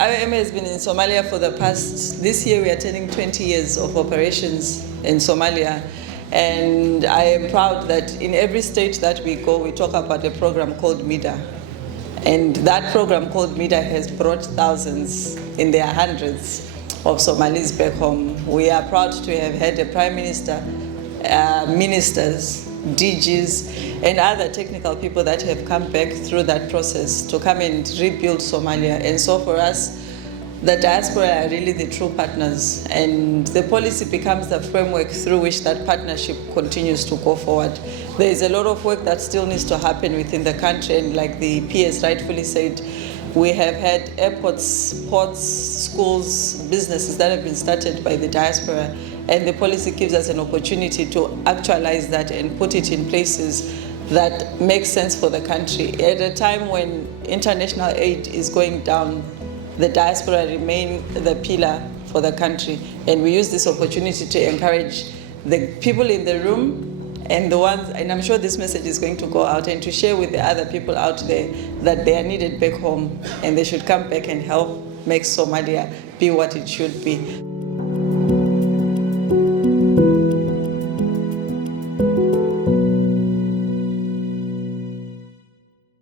IOM has been in Somalia for the past, this year we are turning 20 years of operations in Somalia. And I am proud that in every state that we go, we talk about a program called MIDA. And that program called MIDA has brought thousands, in their hundreds, of Somalis back home. We are proud to have had a prime minister, ministers, DGs, and other technical people that have come back through that process to come and rebuild Somalia. And so for us, the diaspora are really the true partners, and the policy becomes the framework through which that partnership continues to go forward. There is a lot of work that still needs to happen within the country, and like the PS rightfully said, we have had airports, ports, schools, businesses that have been started by the diaspora, and the policy gives us an opportunity to actualize that and put it in places that make sense for the country. At a time when international aid is going down, the diaspora remain the pillar for the country, and we use this opportunity to encourage the people in the room and the ones, and I'm sure this message is going to go out, and to share with the other people out there that they are needed back home and they should come back and help make Somalia be what it should be.